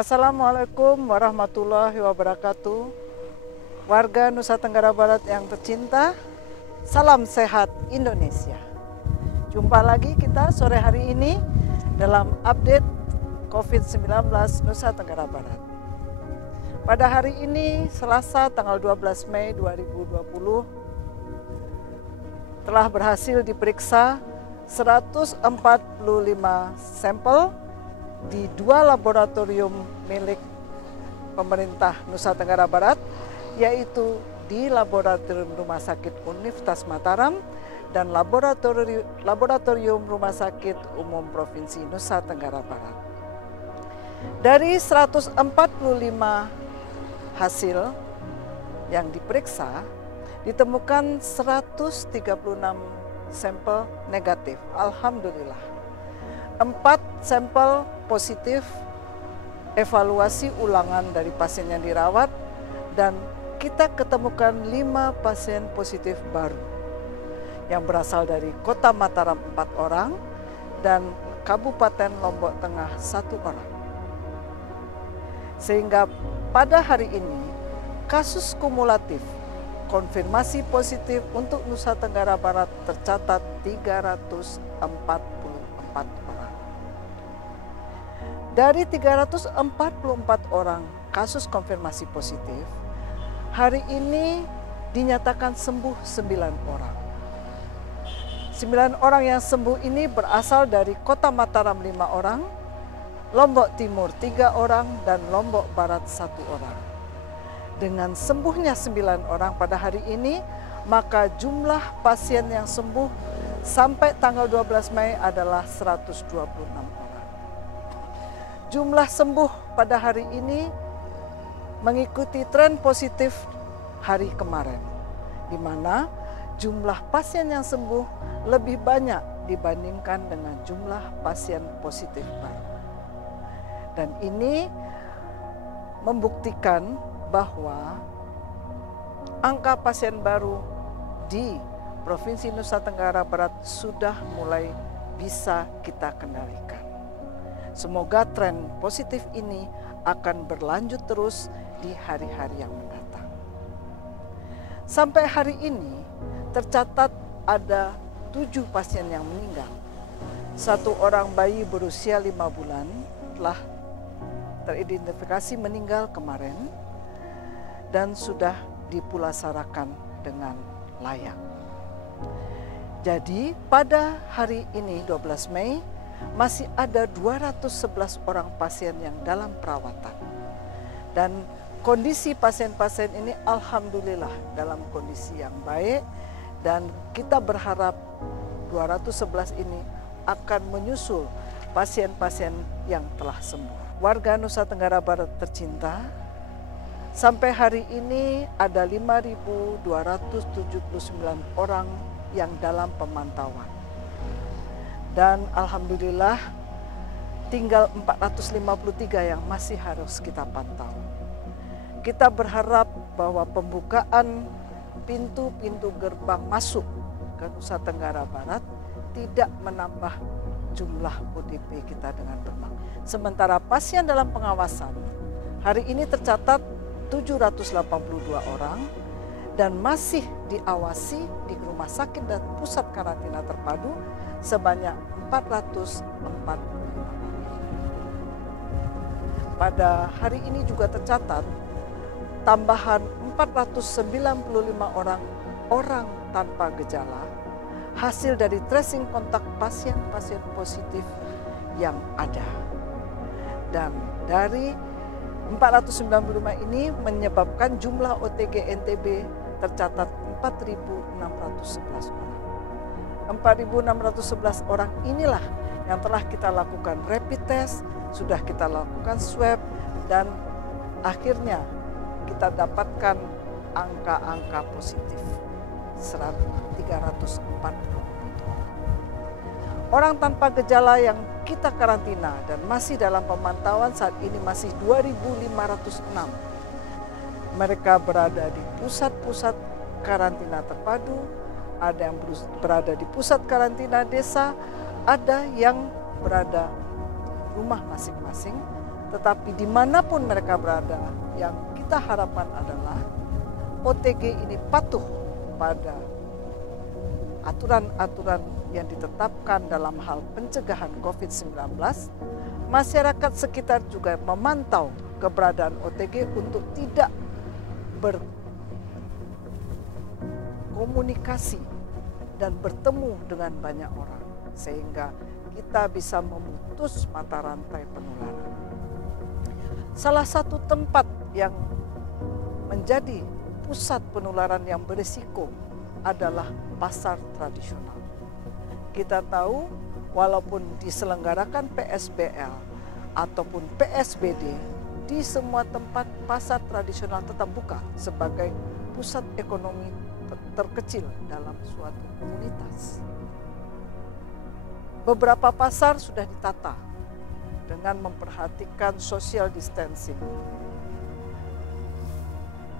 Assalamualaikum warahmatullahi wabarakatuh. Warga Nusa Tenggara Barat yang tercinta, salam sehat Indonesia. Jumpa lagi kita sore hari ini dalam update COVID-19 Nusa Tenggara Barat. Pada hari ini, Selasa tanggal 12 Mei 2020, telah berhasil diperiksa 145 sampel di 2 laboratorium milik pemerintah Nusa Tenggara Barat, yaitu di Laboratorium Rumah Sakit Universitas Mataram dan Laboratorium Rumah Sakit Umum Provinsi Nusa Tenggara Barat. Dari 145 hasil yang diperiksa, ditemukan 136 sampel negatif. Alhamdulillah. 4 sampel positif evaluasi ulangan dari pasien yang dirawat, dan kita ketemukan 5 pasien positif baru yang berasal dari Kota Mataram 4 orang dan Kabupaten Lombok Tengah 1 orang. Sehingga pada hari ini kasus kumulatif konfirmasi positif untuk Nusa Tenggara Barat tercatat 344 orang. Dari 344 orang kasus konfirmasi positif, hari ini dinyatakan sembuh 9 orang. 9 orang yang sembuh ini berasal dari Kota Mataram 5 orang, Lombok Timur 3 orang, dan Lombok Barat 1 orang. Dengan sembuhnya 9 orang pada hari ini, maka jumlah pasien yang sembuh sampai tanggal 12 Mei adalah 126 orang. Jumlah sembuh pada hari ini mengikuti tren positif hari kemarin, di mana jumlah pasien yang sembuh lebih banyak dibandingkan dengan jumlah pasien positif baru. Dan ini membuktikan bahwa angka pasien baru di Provinsi Nusa Tenggara Barat sudah mulai bisa kita kendalikan. Semoga tren positif ini akan berlanjut terus di hari-hari yang mendatang. Sampai hari ini tercatat ada 7 pasien yang meninggal. 1 orang bayi berusia 5 bulan telah teridentifikasi meninggal kemarin dan sudah dipulasarakan dengan layak. Jadi pada hari ini 12 Mei masih ada 211 orang pasien yang dalam perawatan. Dan kondisi pasien-pasien ini alhamdulillah dalam kondisi yang baik, dan kita berharap 211 ini akan menyusul pasien-pasien yang telah sembuh. Warga Nusa Tenggara Barat tercinta, sampai hari ini ada 5.279 orang yang dalam pemantauan. Dan alhamdulillah tinggal 453 yang masih harus kita pantau. Kita berharap bahwa pembukaan pintu-pintu gerbang masuk ke Nusa Tenggara Barat tidak menambah jumlah ODP kita dengan demam. Sementara pasien dalam pengawasan hari ini tercatat 782 orang dan masih diawasi di rumah sakit dan pusat karantina terpadu sebanyak 445 orang. Pada hari ini juga tercatat tambahan 495 orang tanpa gejala hasil dari tracing kontak pasien-pasien positif yang ada. Dan dari 495 ini menyebabkan jumlah OTG NTB tercatat 4.611 orang. 4.611 orang inilah yang telah kita lakukan rapid test, sudah kita lakukan swab, dan akhirnya kita dapatkan angka-angka positif 340 orang. Orang tanpa gejala yang kita karantina dan masih dalam pemantauan saat ini masih 2.506. Mereka berada di pusat-pusat karantina terpadu, ada yang berada di pusat karantina desa, ada yang berada di rumah masing-masing, Tetapi dimanapun mereka berada, yang kita harapkan adalah OTG ini patuh pada aturan-aturan yang ditetapkan dalam hal pencegahan COVID-19. Masyarakat sekitar juga memantau keberadaan OTG untuk tidak berkomunikasi dan bertemu dengan banyak orang, sehingga kita bisa memutus mata rantai penularan. Salah satu tempat yang menjadi pusat penularan yang berisiko adalah pasar tradisional. Kita tahu walaupun diselenggarakan PSBL ataupun PSBD, di semua tempat pasar tradisional tetap buka sebagai pusat ekonomi terkecil dalam suatu komunitas. Beberapa pasar sudah ditata dengan memperhatikan social distancing.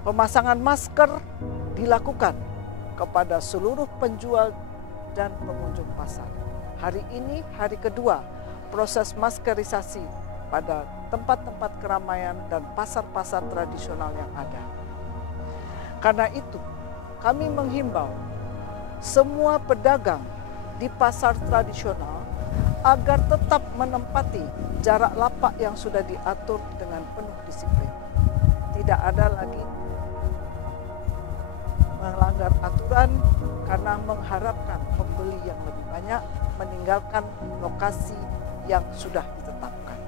Pemasangan masker dilakukan kepada seluruh penjual dan pengunjung pasar. Hari ini hari kedua proses maskerisasi pada tempat-tempat keramaian dan pasar-pasar tradisional yang ada. Karena itu, kami menghimbau semua pedagang di pasar tradisional agar tetap menempati jarak lapak yang sudah diatur dengan penuh disiplin. Tidak ada lagi melanggar aturan karena mengharapkan pembeli yang lebih banyak, meninggalkan lokasi yang sudah ditetapkan.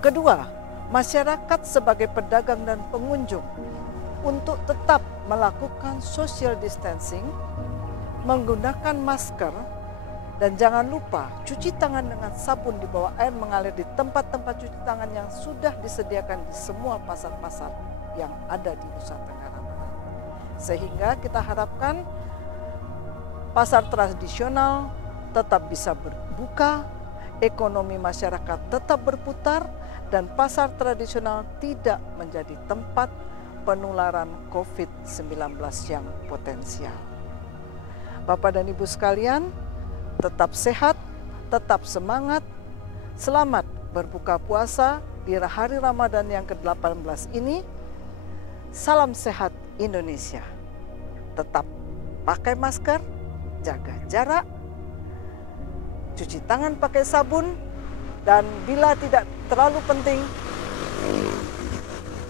Kedua, masyarakat sebagai pedagang dan pengunjung untuk tetap melakukan social distancing, menggunakan masker, dan jangan lupa cuci tangan dengan sabun di bawah air mengalir di tempat-tempat cuci tangan yang sudah disediakan di semua pasar-pasar yang ada di Nusa Tenggara Barat. Sehingga kita harapkan pasar tradisional tetap bisa berbuka, ekonomi masyarakat tetap berputar, dan pasar tradisional tidak menjadi tempat penularan COVID-19 yang potensial. Bapak dan Ibu sekalian, tetap sehat, tetap semangat, selamat berbuka puasa di hari Ramadan yang ke-18 ini. Salam sehat Indonesia. Tetap pakai masker, jaga jarak, cuci tangan pakai sabun, dan bila tidak terlalu penting,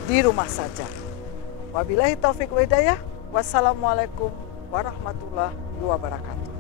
di rumah saja. Wabillahi taufiq wa hidayah. Wassalamualaikum warahmatullahi wabarakatuh.